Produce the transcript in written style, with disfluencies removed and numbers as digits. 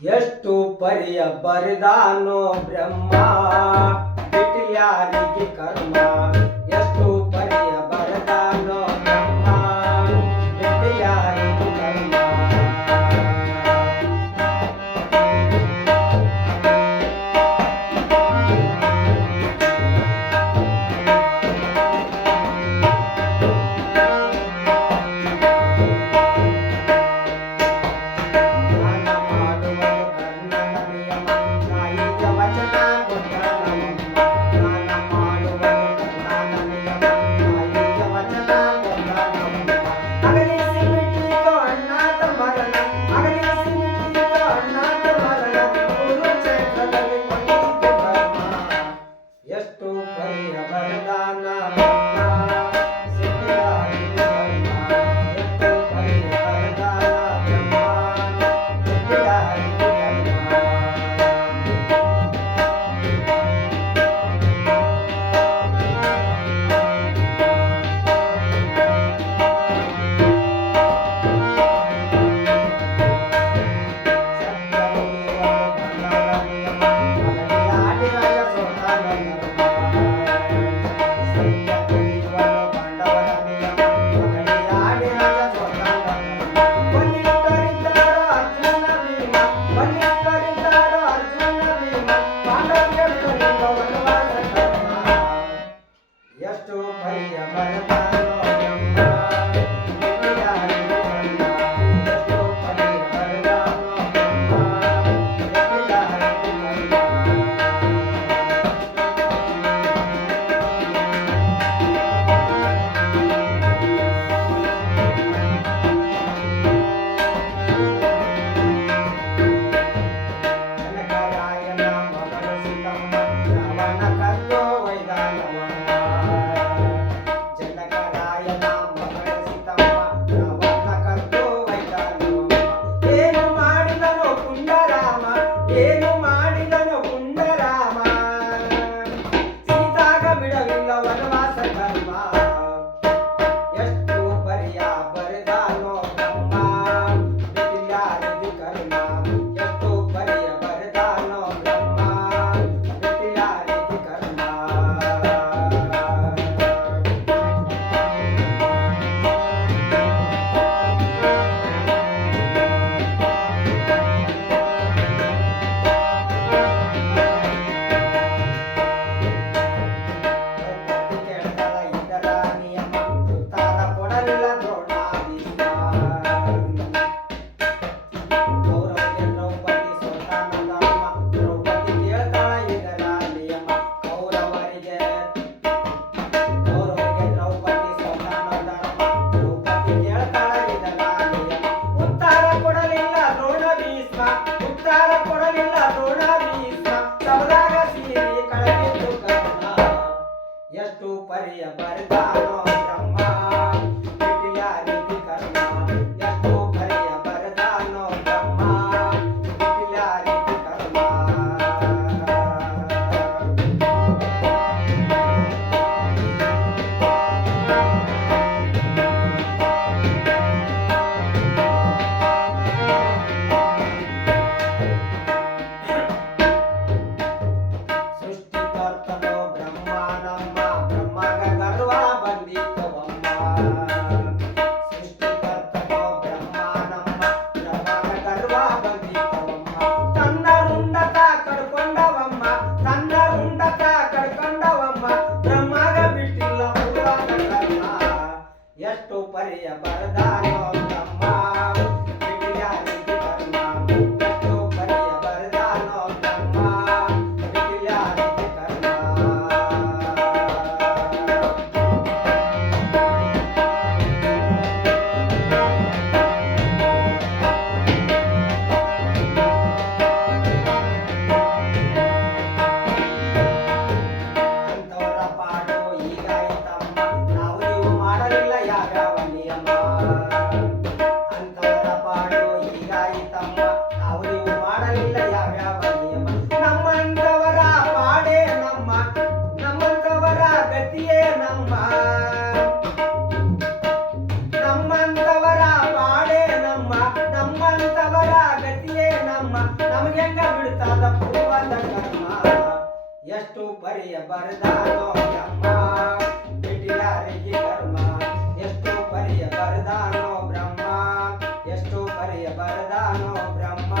ಎಷ್ಟು ಪರಿಯ ಬರಿದಾನೋ ಬ್ರಹ್ಮ ಬಿಟ್ಟಿಲ್ಯಾರಿಗೆ ಕರ್ಮ. ಎಷ್ಟು ಪರಿಯ ಬರಿದಾನೋ ಬ್ರಹ್ಮ ಬಿಟ್ಟಿಲ್ಯಾರಿಗೆ ಕರ್ಮ. ಎಷ್ಟು ಪರಿಯ ಬರದಾನ ಬ್ರಹ್ಮ ಸಿದ್ಧಿಯಾಗಿ ಕರ್ಮ. ಎಷ್ಟು ಪರಿಯ ಬರದಾನ ಬ್ರಹ್ಮ ಸಿದ್ಧಿಯಾಗಿ ಕರ್ಮ. ಎಷ್ಟು ಪರಿಯ ಬರದಾನೋ ಬ್ರಹ್ಮ ಬಿಟ್ಟಿಲ್ಯಾರಿಗೆ ಕರ್ಮ. ಎಷ್ಟು ಪರಿಯ ಬರದಾನೋ ಬ್ರಹ್ಮ ಬಿಟ್ಟಿಲ್ಯಾರಿಗೆ ಜನಕರಾಯನ ಮಗಳು ಸೀತಮ್ಮ ರಾವಣ ಕದ್ದು ಒಯ್ದಾನವಮ್ಮ. ಜನಕರಾಯನ ಮಗಳು ಸೀತಮ್ಮ ರಾವಣ ಕದ್ದು ಒಯ್ದಾನವಮ್ಮ. ಏನು ಮಾಡಿದನು ಪುಂಡರಾಮ, ಏನು ಮಾಡಿದನು ಪುಂಡರಾಮ, ಸೀತಾಗ ಬಿಡಲಿಲ್ಲ ವನವಾಸ ಧರ್ಮ. ಎಷ್ಟು ಪರಿಯ ಬರೆದಾನೋ ಬ್ರಹ್ಮ ಬಿಟ್ಟಿಲ್ಯಾರಿಗೆ ಕರ್ಮ. ಎಷ್ಟು ಪರಿಯ ಬರೆದಾನೋ ಬ್ರಹ್ಮ ಬಿಟ್ಟಿಲ್ಯಾರಿಗೆ ಕರ್ಮ. ದ್ರೌಪದಿ ಕೇಳ್ತಾಳ ಇದರ ನಿಯಮ, ಉತ್ತರ ಕೊಡಲಿಲ್ಲ ದ್ರೋಣಾದೀಶ. ಕೌರವರಿಗೆ ದ್ರೌಪದಿ ಸೋತಾನ ಧರ್ಮ. ದ್ರೌಪದಿ ಕೇಳ್ತಾಳ ಇದರ ನಿಯಮ, ಕೌರವರಿಗೆ ದ್ರೌಪದಿ ಸೋತಾನ ಧರ್ಮ. ದ್ರೌಪದಿ ಕೇಳ್ತಾಳ ಇದರ ನಿಯಮ, ಉತ್ತರ ಕೊಡಲಿಲ್ಲ ದ್ರೋಣ ಭೀಷ್ಮ. ಉತ್ತರ ಕೊಡಲಿಲ್ಲ ದ್ರೋಣ ಭೀಷ್ಮ, ಸಬದಾಗ ಸೀರಿ ಕಳೆದಿದ್ದು ಕರ್ಣ. ಎಷ್ಟು ಪರಿಯ ಬರದಾನೋ ಬ್ರಹ್ಮ ಬಿಟ್ಟಿಲ್ಯಾರಿಗೆ ಕರ್ಮ. ಎಷ್ಟು ಪರಿಯ ಬರದಾನೋ ಬ್ರಹ್ಮ ಬಿಟ್ಟಿಲ್ಯಾರಿಗೆ ಕರ್ಮ. ಸೃಷ್ಟಿಕರ್ತನೋ ಬ್ರಹ್ಮ ನಮ್ಮ ಬ್ರಹ್ಮಗ ಗರ್ವ ಬಂದಿತ್ತವಮ್ಮ. ಸೃಷ್ಟಿಕರ್ತನೋ ಬ್ರಹ್ಮ ನಮ್ಮ ಬ್ರಹ್ಮಗ ಗರ್ವ ಬಂದಿತ್ತವಮ್ಮ. ತನ್ನ ರುಂಡಕ ಕಡ್ಕೊಂಡವಮ್ಮ, ತನ್ನ ರುಂಡಕ ಕಡ್ಕೊಂಡವಮ್ಮ, ಬ್ರಹ್ಮಗ ಬಿಟ್ಟಿಲ್ಲ ಪೂರ್ವಾದ ಕರ್ಮ. ಎಷ್ಟು ಪರಿಯ ಬರದಾನೋ ಬ್ರಹ್ಮ ಬಿಟ್ಟಿಲ್ಯಾರಿಗೆ ಕರ್ಮ. ಎಷ್ಟು ಪರಿಯ ಬರದಾನೋ ಬ್ರಹ್ಮ ಬಿಟ್ಟಿಲ್ಯಾರಿಗೆ ಕರ್ಮ. ಅಂತವರ ಪಾಡು ಹೀಗಾಯಿತಮ್ಮ, ನಾವು ನೀವು ಮಾಡಲಿಲ್ಲ ಯಾವ್ಯಾವ ನಿಯಮ. ಅಂತವರ ಪಾಡು ಹೀಗಾಯಿತಮ್ಮ, ನಾವು ನೀವು ಮಾಡಲಿಲ್ಲ ಯಾವ್ಯಾವ ನಿಯಮ. ನಮ್ಮಂತವರ ಪಾಡೇ ನಮ್ಮ, ನಮ್ಮಂತವರ ಗತಿಯೇ ನಮ್ಮ. ನಮ್ಮಂತವರ ಪಾಡೇ ನಮ್ಮ, ನಮ್ಮಂತವರ ಗತಿಯೇ ನಮ್ಮ. ನಮಗೆ ಹೆಂಗ ಬಿಡ್ತಾದ ಪೂರ್ವದ ಕರ್ಮ ಎಷ್ಟು ಪರಿಯ ಬರದಾನೋ ಬ್ರಹ್ಮ ಬಿಟ್ಟಿಲಾರಿಗೆ ಕರ್ಮ ಎಷ್ಟು ಪರಿಯ ಬರದಾನೋ ಬ್ರಹ್ಮ ಎಷ್ಟು ಪರಿಯ ಬರದಾನೋ ಬ್ರಹ್ಮ